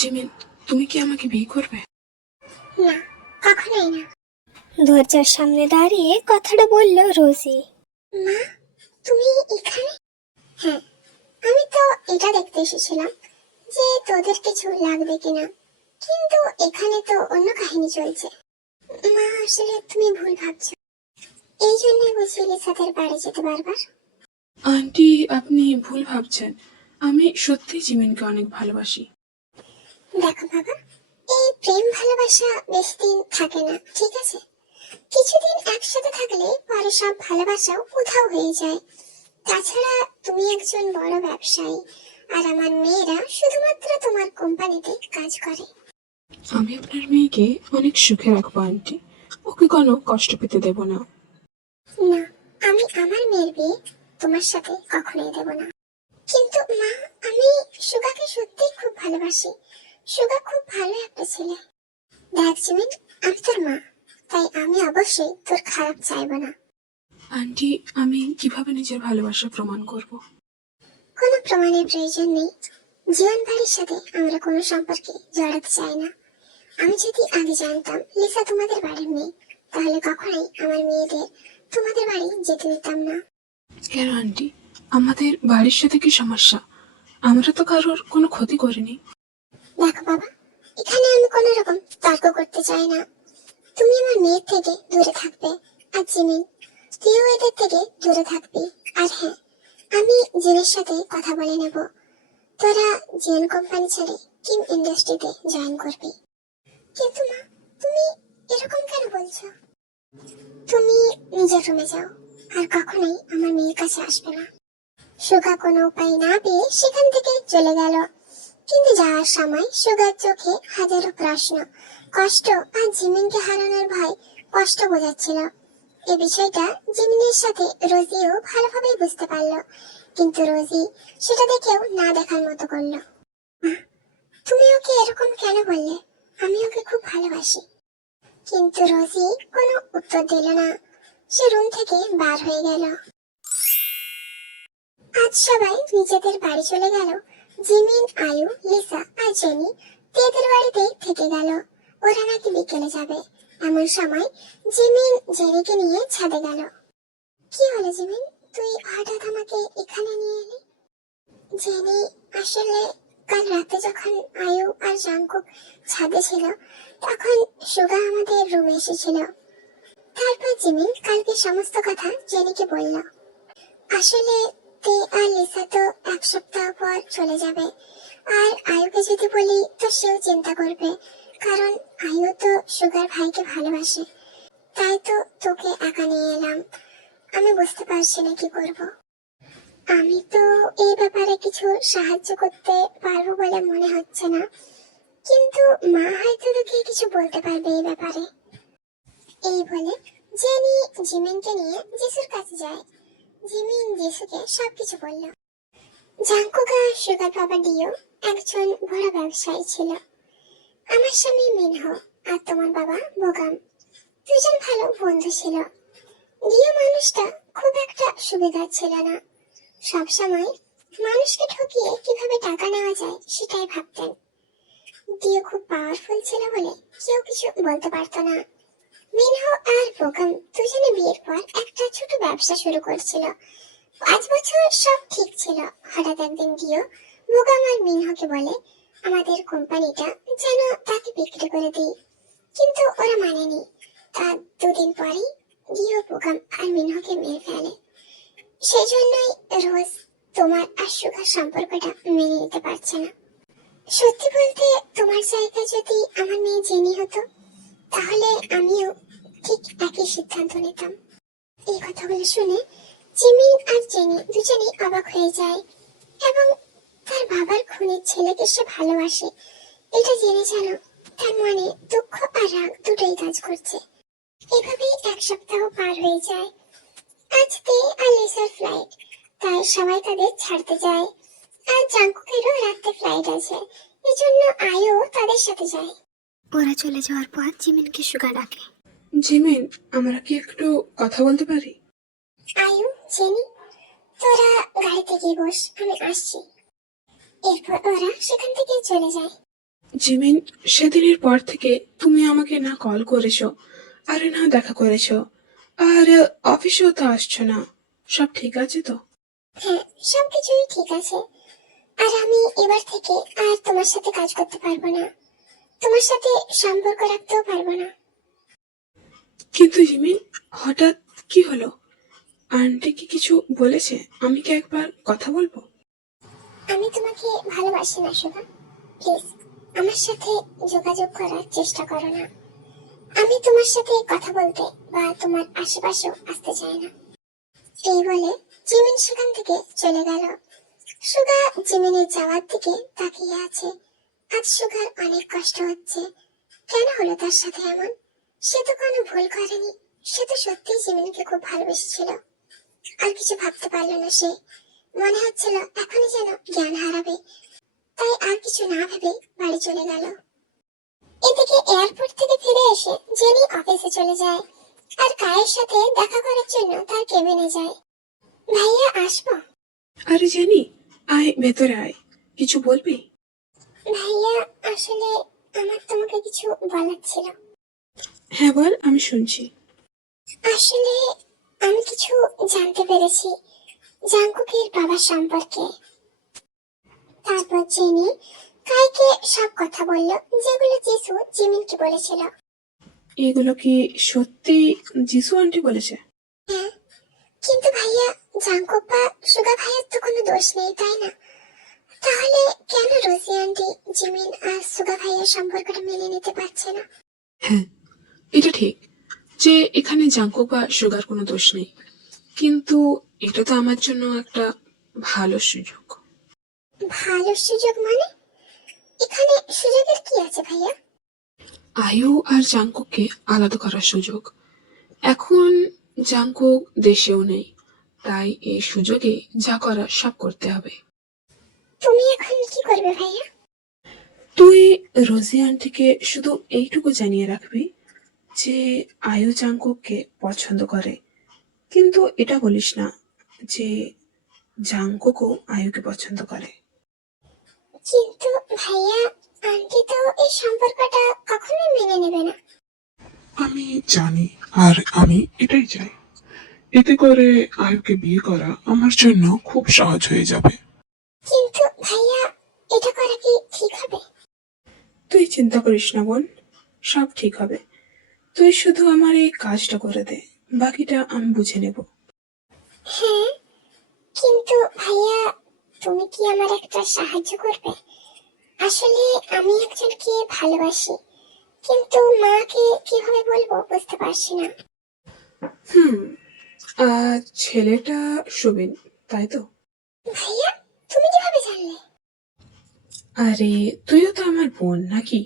Jimin, তুমি কি আমাকে বিয়ে করবে? না, কখনোই না। দরজার সামনে দাঁড়িয়ে কথাটা বলল রোজি। মা, তুমি এখানে? হ্যাঁ, আমি তো এটা দেখতে এসেছিলাম যে তোদের কিছু লাগবে কিনা, কিন্তু এখানে তো অন্য কাহিনী চলছে। মা, আসলে তুমি ভুল ভাবছো। এই জন্যই বুঝি লিসাদের বাড়ি যেতে বারবার। আন্টি, আপনি ভুল ভাবছেন। আমি সত্যি জিমিনকে অনেক ভালোবাসি। দেখো বাবা, এই প্রেম ভালোবাসা বেশি দিন থাকে না, ঠিক আছে? কিছুদিন একসাথে থাকলে পরে সব ভালোবাসাও উধাও হয়ে যায়। তাছাড়া তুমি একজন বড় ব্যবসায়ী, আর আমার মেয়েরা শুধুমাত্র তোমার কোম্পানিতে কাজ করে। আমি আপনার মেয়েকে অনেক সুখে রাখবো আন্টি, ওকে কোনো কষ্ট পেতে দেব না। না, আমি আমার মেয়ের বিয়ে তোমার সাথে কখনোই দেব না। কিন্তু মা, আমি সুগাকে সত্যি খুব ভালোবাসি। সুগা খুব ভালো একটা ছেলে। দেখ জিমিন, আমি তোর মা, তাই আমি অবশ্যই তোর খারাপ চাইবো না। আন্টি, আমি কিভাবে নিজের ভালোবাসা প্রমাণ করব? কোনো প্রমাণের প্রয়োজন নেই। জীবন ভাইয়ের সাথে আমরা কোনো সম্পর্কে জড়াতে চাই না। আমি যদি আগে জানতাম লিসা তোমাদের বাড়ির মেয়ে, তাহলে কখনোই আমার মেয়েদের তোমাদের বাড়ি যেতে দিতাম না। কেন আন্টি, আমাদের বাড়ির সাথে কি সমস্যা? আমরা তো কারোর কোনো ক্ষতি করিনি। দেখো বাবা, এখানে আমি কোনো রকম তর্ক করতে চাই না। তুমি আমার মেয়ের থেকে দূরে থাকবে, আর জিমিন, তুইও এদের থেকে দূরে থাকবি। আর হ্যাঁ, আমি জিনের সাথে কথা বলে নেব, তোরা জিএন কোম্পানি ছেড়ে কিম ইন্ডাস্ট্রিতে জয়েন করবি। কিন্তু মা, তুমি এরকম কেন বলছো? তুমি নিজের রুমে যাও, আর কখনোই আমার মেয়ের কাছে আসবে না। সুগা কোনো উপায় না পেয়ে সেখান থেকে চলে গেল। কিন্তু যাওয়ার সময় সুগার চোখে হাজারো প্রশ্ন, কষ্ট আর জিমিনকে হারানোর ভয় কষ্ট বোঝাচ্ছিল। এই বিষয়টা জিমিনের সাথে রোজিও ভালোভাবেই বুঝতে পারলো, কিন্তু রোজি সেটা দেখেও না দেখার মতো করলো। মা, তুমি ওকে এরকম কেন বললে? আমি ওকে খুব ভালোবাসি। কিন্তু রোজি কোনো উত্তর দিল না। সে রুম থেকে বার হয়ে গেল। আজ সবাই নিজেদের বাড়ি চলে গেল। জিমিন, আয়ু, লিসা আর জেনি তেদের বাড়িতেই থেকে গেল। ওরা নাকি বিকেলে যাবে। এমন সময় জিমিন জেনিকে নিয়ে ছাদে গেল। কি হলো জিমিন, তুই হঠাৎ আমাকে এখানে নিয়ে এলি? জেনি, আসলে কাল রাতে যখন আয়ু আর জাংকুক ছাদে ছিল, তখন সুগা আমাদের রুমে এসেছিল। তারপর জিমিন কালকে সমস্ত কথা জেনিকে বলল। আসলে তে আর লিসা তো এক সপ্তাহ পর চলে যাবে, আর আয়ুকে যদি বলি তো সেও চিন্তা করবে, কারণ আয়ু তো সুগার ভাইকে ভালোবাসে। তাই তো তোকে একা নিয়ে এলাম। আমি বুঝতে পারছি না কি করব। আমি তো এই ব্যাপারে কিছু সাহায্য করতে পারবো বলে মনে হচ্ছে না, কিন্তু মা হয়তো তোকে কিছু বলতে পারবে এই ব্যাপারে। এই বলে জেনি জিমিনকে নিয়ে যিশুর কাছে যায়। জিমিন যিশুকে সবকিছু বলল। জাংকুক আর সুগার বাবা ডিও একজন বড় ব্যবসায়ী ছিল। আমার স্বামী মিনহো আর তোমার বাবা বোগাম দুজন ভালো বন্ধু ছিল। ডিও মানুষটা খুব একটা সুবিধার ছিল না। সবসময় মানুষকে ঠকিয়ে কিভাবে টাকা নেওয়া যায় সেটাই ভাবতেন। ডিও খুব পাওয়ারফুল ছিল বলে কেউ কিছু বলতে পারতো না। মিনহো আর বোগাম দুজনে বিয়ের পর একটা ছোট ব্যবসা শুরু করছিল। 5 বছর সব ঠিক ছিল। হঠাৎ একদিন ডিও বোগাম আর মিনহোকে বলে আমাদের কোম্পানিটা যেন তাকে বিক্রি করে দিই, কিন্তু ওরা মানেনি। তার 2 দিন পরেই ডিও বোগাম আর মিনহোকে মেরে ফেলে। সেই জন্যই রোজ তোমার আর সুগার সম্পর্কটা মেনে নিতে পারছে না। সত্যি বলতে, তোমার জায়গায় যদি আমার মেয়ে জেনি হতো, তাহলে আমিও ঠিক একই সিদ্ধান্ত নিতাম। এই কথাগুলো শুনে জিমিন আর জেনি দুজনেই অবাক হয়ে যায়, এবং তার বাবার খুনের ছেলেকে সে ভালোবাসে এটা জেনে যেন তার মনে দুঃখ আর রাগ দুটোই কাজ করছে। এভাবেই 1 সপ্তাহ পার হয়ে যায়। আজ তে আর লিসার ফ্লাইট, তাই সবাই তাদের ছাড়তে যায়। আর জাংকুকেরও রাতে ফ্লাইট আছে, এজন্য আয়ু তাদের সাথে যায়। ওরা চলে যাওয়ার পর জিমিনকে সুগা ডাকে। জিমিন, আমরা কি একটু কথা বলতে পারি? আয়ু, জেনি, তোরা গাড়িতে গিয়ে বস, আমি আসছি। এরপর ওরা সেখান থেকে চলে যায়। জিমিন, সেদিনের পর থেকে তুমি আমাকে না কল করেছো আর না দেখা করেছো, আর অফিসেও তো আসছো না। সব ঠিক আছে তো? হ্যাঁ, সবকিছুই ঠিক আছে। আর আমি এবার থেকে আর তোমার সাথে কাজ করতে পারবো না, তোমার সাথে সম্পর্ক রাখতেও পারবো না। কিন্তু জিমিন, হঠাৎ কি হলো? আন্টি কি কিছু বলেছে? আমি কি একবার কথা বলবো? আমি তোমাকে ভালোবাসি না সুধা, প্লিজ আমার সাথে যোগাযোগ করার চেষ্টা করো না। আমি তোমার সাথে কথা বলতে বা তোমার আশেপাশেও আসতে চাই না। এই বলে জিমিন সেখান থেকে চলে গেল। সুগা জিমিনের যাওয়ার দিকে তাকিয়ে আছে। আজ সুগার অনেক কষ্ট হচ্ছে। কেন হলো তার সাথে এমন? সে তো কোনো ভুল করেনি। সে তো সত্যিই জিমিনকে খুব ভালোবেসেছিল। আর কিছু ভাবতে পারল না সে। মনে হচ্ছিল এখনই যেন জ্ঞান হারাবে। তাই আর কিছু না ভেবে বাড়ি চলে গেল। এদিকে এয়ারপোর্ট থেকে ফিরে এসে জেনি অফিসে চলে যায় আর কায়ের সাথে দেখা করার জন্য তার কেবিনে যায়। ভাইয়া আসবো? আরে জানি, আয় ভেতরে আয়। কিছু বলবি? ভাইয়া আসলে আমার তোমাকে কিছু বলার ছিল। হ্যাঁ বল, আমি শুনছি। আসলে আমি কিছু জানতে পেরেছি জাংকুকের বাবার সম্পর্কে। তারপর জেনি কাইকে সব কথা বলল যেগুলো জিসু জিমিনকে বলেছিল। এগুলো কি সত্যি জিসু আন্টি বলেছে? হ্যাঁ, কিন্তু ভাইয়া জাংকুক বা সুগা ভাইয়ের তো কোনো দোষ নেই, তাই না? তাহলে কেন রোজি আন্টি জিমিন আর সুগা ভাইয়ের সম্পর্কটা মেনে নিতে পারছে না? হ্যাঁ, এটা ঠিক যে এখানে জাঙ্কুক বা সুগার কোনো দোষ নেই, কিন্তু এটা তো আমার জন্য একটা ভালো সুযোগ। ভালো সুযোগ মানে? এখানে সুযোগের কি আছে ভাইয়া? আয়ু আর জাঙ্কুককে আলাদা করার সুযোগ। এখন জাঙ্কুক দেশেও নেই, তাই এই সুযোগে যা করার সব করতে হবে। তুমি এখন কি করবে ভাইয়া? তুই রোজি আন্টিকে শুধু এইটুকু জানিয়ে রাখবি যে আয়ু জাঙ্কুককে পছন্দ করে, কিন্তু এটা বলিস না যে জাঙ্কুকও আয়ুকে পছন্দ করে। কিন্তু ভাইয়া, আন্টি তো এই সম্পর্কটা কখনোই মেনে নেবে না। আমি জানি, আর আমি এটাই চাই। এতে করে আয়ুকে বিয়ে করা আমার জন্য খুব সহজ হয়ে যাবে। কিন্তু ভাইয়া, এটা করা কি ঠিক হবে? তুই চিন্তা করিস না বোন, সব ঠিক হবে। তুই শুধু আমার এই কাজটা করে দে, বাকিটা আমি বুঝে নেব। হ্যাঁ, কিন্তু ভাইয়া, তুমি কি আমার একটা সাহায্য করবে? আসলে আমি একজনকে ভালোবাসি, কিন্তু মাকে কিভাবে বলবো বুঝতে পারছি না। হুম, ছেলেটা সুবিন, তাই তো? ভাইয়া, তুমি কিভাবে জানলে? আরে তুইও তো আমার বোন নাকি?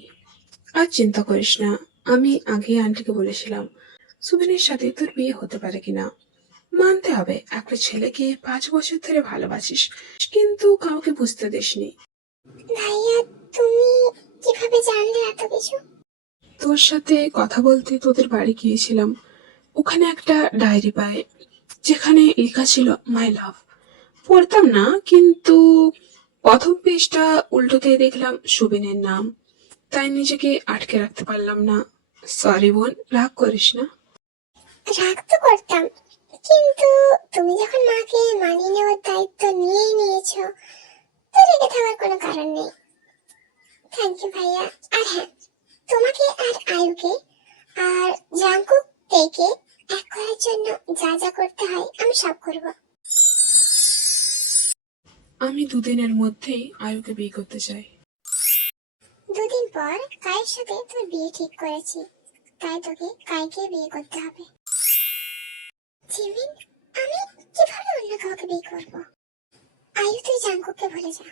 আর চিন্তা করিস না, আমি আগে আন্টিকে বলেছিলাম সুবিনের সাথে তোর বিয়ে হতে পারে কিনা। মানতে হবে একটা ছেলেকে 5 বছর ধরে ভালোবাসিস, কিন্তু কাউকে বুঝতে দিসনি। ভাইয়া, তুমি কিভাবে জানলে এত কিছু? তোর সাথে কথা বলতে তোদের বাড়ি গিয়েছিলাম। ওখানে একটা ডায়েরি পাই যেখানে লেখা ছিল মাই লাভ। পড়তাম না, কিন্তু প্রথম পেজটা উল্টোতে দেখলাম সুবিনের নাম। তাই নিজেকে আটকে রাখতে পারলাম না। সরি বোন, রাগ করিস না। রাগ তো করতাম, কিন্তু তুমি যখন মাকে মানিয়ে নেওয়ার দায়িত্ব নিয়েই নিয়েছো, তো রেগে থাকার কোনো কারণ নেই। থ্যাংক ইউ ভাইয়া। আর হ্যাঁ, তোমাকে আর আয়ুকে আর জাংকুক থেকে এক করার জন্য যা যা করতে হয় আমি সব করব। আমি 2 দিনের মধ্যেই আয়ুকে বিয়ে করতে চাই। 2 দিন পর কায়ের সাথে তোর বিয়ে ঠিক করেছি, তাই তোকে কাইকে বিয়ে করতে হবে। জিমিন, আমি কিভাবে অন্য কাউকে বিয়ে করব? আয়ু, তুই জাংকুককে ভুলে যা।